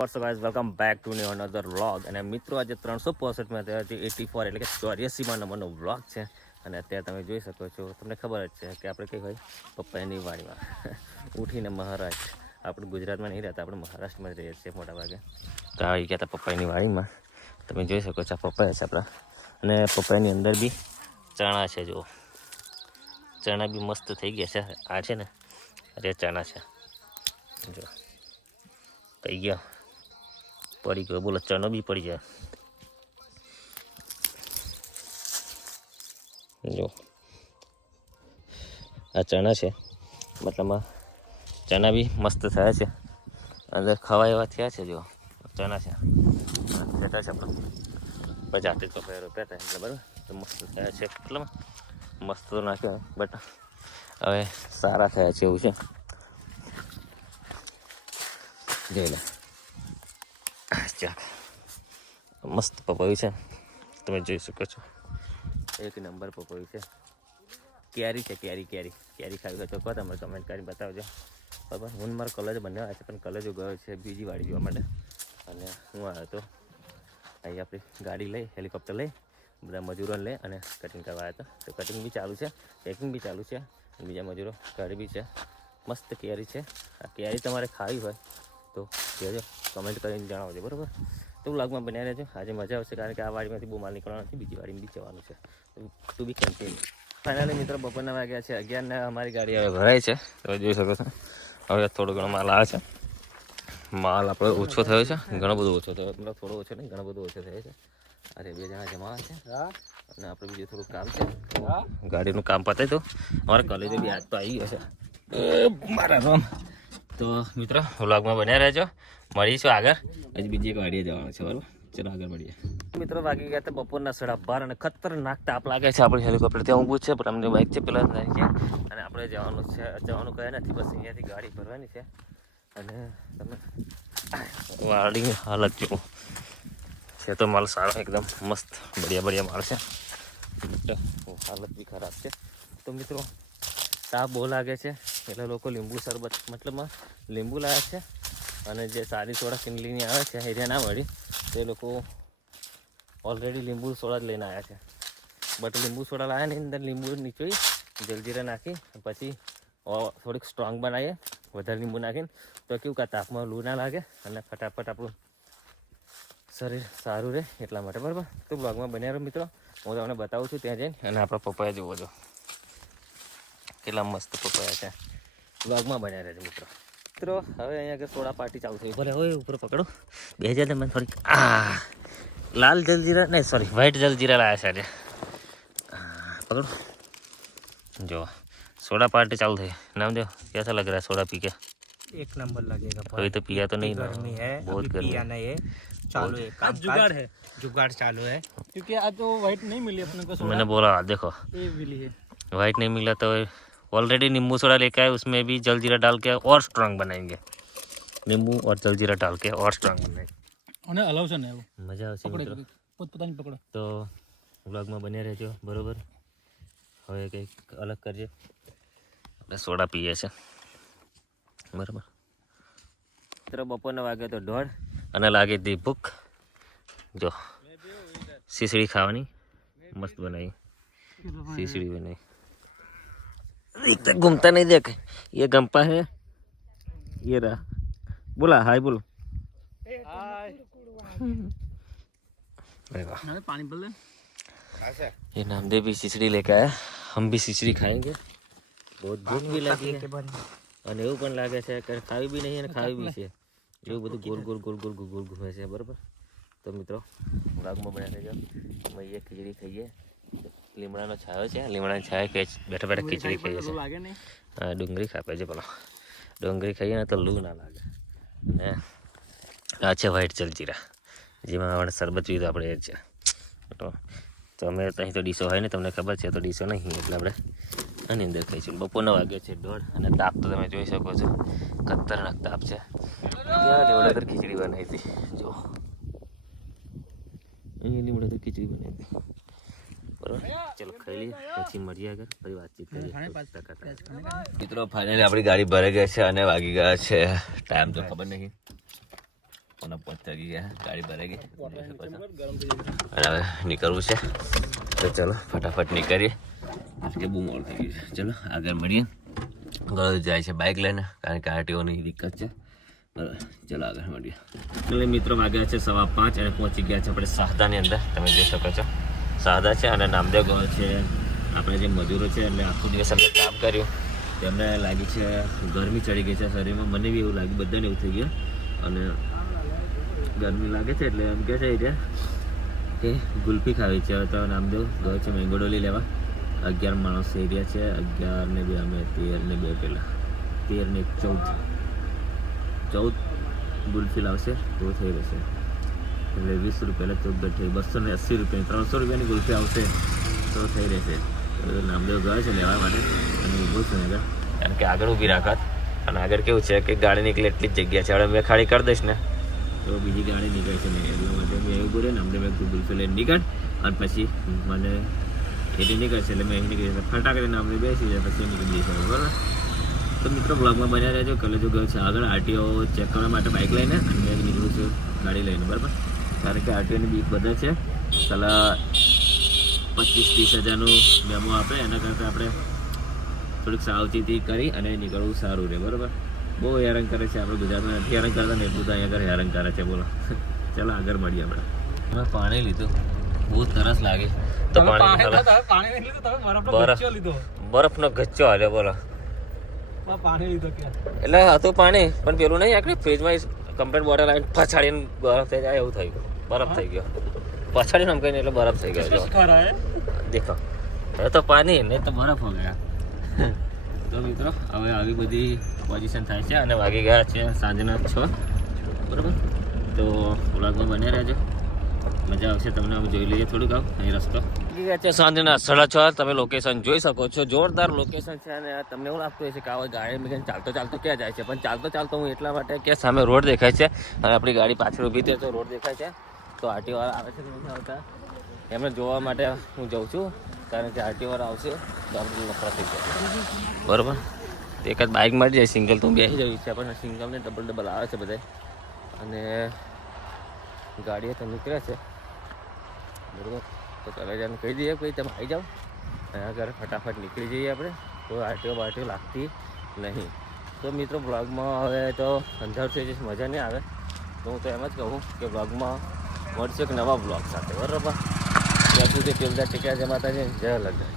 Guys welcome back to new another vlog. અને મિત્રો આજે 365માં થયા છે 84 એટલે કે 84માં નંબરનો વ્લોગ છે. અને અત્યારે તમે જોઈ શકો છો, તમને ખબર જ છે કે આપણે કઈ હોય પપ્પાની વાડીમાં ઉઠીને મહારાષ્ટ્ર, આપણે ગુજરાતમાં નહીં રહેતા, આપણે મહારાષ્ટ્રમાં જ રહીએ છીએ મોટા ભાગે. તો આવી ગયા હતા પપ્પાની વાડીમાં. તમે જોઈ શકો છો આ પપ્પાયા છે આપણા. અને પપ્પાની અંદર બી ચણા છે. જુઓ, ચણા બી મસ્ત થઈ ગયા છે. આ છે ને અરે ચણા છે, જો કઈ ગયા પડી ગયો. બોલો, ચણો બી પડી જાય. જો આ ચણા છે, મતલબમાં ચણા બી મસ્ત થયા છે, અંદર ખવાય એવા થયા છે. જો ચણા છે, થતા છે પણ જાતે તો રૂપિયા હતા એટલે બરાબર. તો મસ્ત થયા છે, મતલબ મસ્ત તો ના કહેવાય બટ હવે સારા થયા છે એવું છે. જોઈ લે, ચાલ મસ્ત પપૈયું છે, તમે જોઈ શકો છો. એક નંબર પપૈયું છે. કેરી છે, કેરી કેરી કેરી ખાવી હોય તો કહો, તમે કમેન્ટ કરીને બતાવજો. બરાબર. હું મારો કલર બંને આવ્યા છે, પણ કલર જો ગયો છે બીજી વાડી જોવા માટે. અને હું આવ્યો તો અહીં આપણી ગાડી લઈ, હેલિકોપ્ટર લઈ, બધા મજૂરોને લઈ અને કટિંગ કરવા આવ્યા હતા. તો કટિંગ બી ચાલુ છે, પેકિંગ બી ચાલુ છે, અને બીજા મજૂરો ગાડી બી છે. મસ્ત કેરી છે. આ કેરી તમારે ખાવી હોય તો કહેજો, કમેન્ટ કરીને જણાવજો. બરાબર. તો વ્લોગમાં બન્યા રહેજો. આજે મજા આવશે, કારણ કે આ વાડીમાંથી બહુ માલ નીકળવાનો નથી, બીજી વાડીમાં બી જવાનું છે. તું બી કન્ટિન્યુ. ફાઇનલી મિત્રો બપોરના વાગ્યા છે 11 ને અમારી ગાડી હવે ભરાય છે. તમે જોઈ શકો છો. હવે થોડો ઘણો માલ આવે છે. માલ આપણો ઓછો થયો છે, ઘણો બધો ઓછો થયો, મતલબ થોડો ઓછો નહીં, ઘણો બધો ઓછો થયો છે. અરે 2 જણા જમાવા છે અને આપણે બીજું થોડું કામ છે. ગાડીનું કામ પતાય તો અમારા કોલેજે બી આજ તો આવી ગયો છે મારા રોમ. તો મિત્રો વ્લોગમાં બન્યા રહેજો. મળીશું આગળ. હજી બીજી એક વાડીએ જવાનું છે. બરાબર, ચલો આગળ મળીએ. મિત્રો વાગી ગયા તો બપોરના 12:30 અને ખતરનાક તાપ લાગે છે. આપણે હેલિકોપ્ટર ત્યાં ઊભું છે, પણ અમને બાઇક છે પેલા છે અને આપણે જવાનું છે. જવાનું કહે નથી, બસ અહીંયાથી ગાડી ભરવાની છે. અને તમે વાડીની હાલત જુઓ છે, તો માલ સારો એકદમ મસ્ત બઢિયા બઢિયા માલ છે, બટ હાલત બી ખરાબ છે. તો મિત્રો તાપ બહુ લાગે છે એટલે લોકો લીંબુ શરબત, મતલબમાં લીંબુ લાવે છે. અને જે સારી સોડા કિનલીની આવે છે એરિયા ના મળી, તે લોકો ઓલરેડી લીંબુ સોડા જ લઈને આવ્યા છે. બટ લીંબુ સોડા લાવ્યા ને અંદર લીંબુ નીચોઈ જલજીરા નાખી પછી થોડીક સ્ટ્રોંગ બનાવીએ વધારે લીંબુ નાખીને, તો કેવું કે તાપમાં લૂ ના લાગે અને ફટાફટ આપણું શરીર સારું રહે એટલા માટે. બરાબર. તો બ્લોગમાં બન્યા રહો મિત્રો. હું તમને બતાવું છું ત્યાં જઈને. અને આપણા પપૈયા જોવો છો કેટલા મસ્ત પપૈયા છે. બ્લોગમાં બન્યા રહેજો મિત્રો. મિત્રો હવે અહીંયા આગળ સોડા પાર્ટી ચાલુ થઈ. ભલે હોય ઉપર પકડો 2000 મને થોડીક લાલ જલજીરા નહીં, સોરી વ્હાઈટ જલજીરા લાયા છે આજે. પકડો, જો सोडा पार्टी चालू थे. नाम दो, कैसा लग रहा है सोडा पी के? एक नंबर लगेगा। अभी तो पिया तो नहीं, गर्मी है, बहुत गर्मी पिया नहीं है, चालू है काम, जुगाड़ है, जुगाड़ चालू है, क्योंकि आज तो व्हाइट नहीं मिली अपने को सोडा. मैंने बोला देखो ये मिली है व्हाइट नहीं मिला, तो ऑलरेडी नींबू सोडा लेके आए, उसमें भी जलजीरा डाल के और स्ट्रांग बनाएंगे. नींबू और जलजीरा डाल के और स्ट्रांग बनाएंगे. અને અલાવ છે ને મજા આવશે મિત્રો. પોતપોતાની પકડો. તો વ્લોગમાં બન્યા રહેજો. બરોબર. હવે કંઈક અલગ કરજે. આપણે સોડા પીએ છે. બરાબર. મિત્રો બપોરના વાગે તો 1:30 અને લાગે દી ભૂખ. જો ખીચડી ખાવાની મસ્ત બનાવી, खिचड़ी बनाई. घूमता नहीं देख, ये गंपा है, ये रहा. बोला हाय बोलो. पानी बोल दे. ये नामदेव भी खिचड़ी लेके आया. हम भी खिचड़ी खाएंगे. बहुत भूख भी लगी है અને એવું પણ લાગે છે કે ખાવી બી નહીં અને ખાવી બી છે. એવું બધું ગોલ ગોલ ગોલ ગોલ ગોલ ઘૂમે છે. બરાબર. તો મિત્રો વ્લોગમાં બન્યા રહેજો. અમે એ ખીચડી ખાઈએ. લીમડાનો છાયો છે, લીમડાની છાયો કે બેઠા બેઠા ખીચડી ખાઈએ છે. હા, ડુંગળી કાપે છે પેલો. ડુંગળી ખાઈએ ને તો લૂ ના લાગે. અને આ છે વ્હાઈટ જલજીરા, જેમાં આપણે શરબત પીધું આપણે એ જ છે. તો અમે અહીં તો ડીશો હોય ને, તમને ખબર છે, તો ડીશો નહીં એટલે આપણે આની અંદર ખાઈશું. બપોરના વાગ્યો છે 1:30 અને તાપ તો તમે જોઈ શકો છો, ખતરનાક તાપ છે. ત્યાં લીમડાદર ખીચડી બનાવી હતી. જો અહીંયા લીમડાદર ખીચડી બનાવી હતી. બરાબર. ચલો ખાઈ લઈએ, પછી મળીએ આગળ, ફરી વાતચીત કરીએ. મિત્રો ફાઇનલી આપણી ગાડી ભરાઈ ગઈ છે અને વાગી ગયા છે ટાઈમ તો ખબર નહીં પોણા 5 વાગી ગયા, ગાડી ભરાઈ ગઈ. અને હવે નીકળવું છે તો ચલો ફટાફટ નીકળીએ. આજે બહુ મોડું થઈ ગયું છે. ચલો આગળ મળીએ. ગળો જાય છે બાઇક લઈને, કારણ કે આરટીઓની દિક્કત છે. બરાબર, ચલો આગળ મળીએ. એટલે મિત્રો વાગ્યા છે 5:15 અને પહોંચી ગયા છે આપણે સાહદાની અંદર. તમે જોઈ શકો છો સાહદા છે અને નામદેવ ગળ છે. આપણે જે મજૂરો છે એટલે આખો દિવસ અમને કામ કર્યું, તેમને લાગી છે ગરમી ચડી ગઈ છે શરીરમાં. મને બી એવું લાગ્યું, બધાને એવું થઈ ગયું. અને ગરમી લાગે છે એટલે એમ કહે છે કે ગુલ્ફી ખાવી છે. તો નામદેવ ગયો છે મેંગો ડોલી લેવા. 11 માણસ એરિયા છે, 11 ને 2 અમે, 13 ને 2 પેલા, 13 ને 14 ગુલ્ફી લાવશે તો થઈ રહેશે. એટલે 20 રૂપિયા 14 થઈ, 280 રૂપિયા, 300 રૂપિયાની ગુલ્ફી આવશે તો થઈ રહેશે. નામદેવ ગયો છે લેવા માટે અને ઊભો છું આગળ, કારણ કે આગળ ઊભી રાખત. અને આગળ કેવું છે કે ગાડી નીકળે એટલી જ જગ્યા છે. હવે મેં ખાલી કરી દઈશ ને તો બીજી ગાડી નીકળે છે નહીં, એટલા માટે મેં એવું બોલ્યો ને અમને મેં ગુલ્ફી લઈને નીકળ. અને પછી મને એટી નીકળશે એટલે મેં અહીં નીકળી જશે. ફટા કરીને અમને બેસી જાય પછી નીકળી જઈશું. બરાબર, તો મિત્રો બ્લોગમાં બન્યા રહેજો. કલેજો ગયો છે આગળ આરટીઓ ચેક કરવા માટે બાઇક લઈને, અને મેં નીકળ્યું છું ગાડી લઈને. બરાબર, કારણ કે આરટીઓની બીક બધા છે, સલાહ 25-30 હજારનું મેમો આપે, એના કરતાં આપણે થોડીક સાવચેતી કરી અને નીકળવું સારું રહે. બરાબર, બહુ હેરાન કરે છે. આપણે ગુજરાતમાં નથી હેરાન કરતા ને એટલું તો અહીંયા આગળ હેરાન કરે છે. બોલો, ચાલો આગળ મળીએ. આપણે પાણી લીધું, બહુ તરસ લાગે તો બરફનો ગચ્ચો હાલ્યો. બોલો, એટલે હતું પાણી પણ પેલું નહીં આપણે ફ્રીજમાં કમ્પ્લેટ બોટલ આવીને પછાડીને બરફ થઈ જાય એવું થઈ ગયું. બરફ થઈ ગયો, પછાડીને આમ કહીને એટલે બરફ થઈ ગયો. દેખો, હવે તો પાણી નહીં તો બરફ હો ગયા. તો મિત્રો હવે આવી બધી પોઝિશન થાય છે અને વાગી ગયા છે સાંજના 6. બરાબર, તો વ્લોગમાં બન્યા રહેજો, મજા આવશે તમને. હવે જોઈ લઈએ થોડુંક અહીં રસ્તો. વાગી ગયા છે સાંજના 6:30. તમે લોકેશન જોઈ શકો છો, જોરદાર લોકેશન છે. અને તમને એવું લાગતું હોય છે કે આ ગાડી મેં ચાલતો ચાલતો ક્યાં જાય છે, પણ ચાલતો ચાલતો હું એટલા માટે કે સામે રોડ દેખાય છે અને આપણી ગાડી પાછળ ઊભી છે તો રોડ દેખાય છે. તો આરટીઓવાળા આવે છે કે નથી આવતા એમને જોવા માટે હું જાઉં છું, કારણ કે આરટીઓવાળા આવશે તો આપણે લફડા થઈ જાય. બરાબર, એક જ બાઇક મળી જાય સિંગલ તો બેસી જવી છે, પણ સિંગલને ડબલ આવે છે બધા. અને ગાડીઓ તો નીકળે છે. બરાબર, તો કલેજાને કહી દઈએ ભાઈ તમે આવી જાઓ એના ઘરે ફટાફટ નીકળી જઈએ આપણે, તો આરટીઓ બારટીઓ લાગતી નહીં. તો મિત્રો બ્લોગમાં હવે તો અંધારું થઈ જશે, મજા નહીં આવે. તો હું તો એમ જ કહું કે બ્લોગમાં મળશે એક નવા બ્લોગ સાથે. બરાબર, ત્યાં સુધી પેલદા ટીકા જમાતા છે. જય લગ્ન.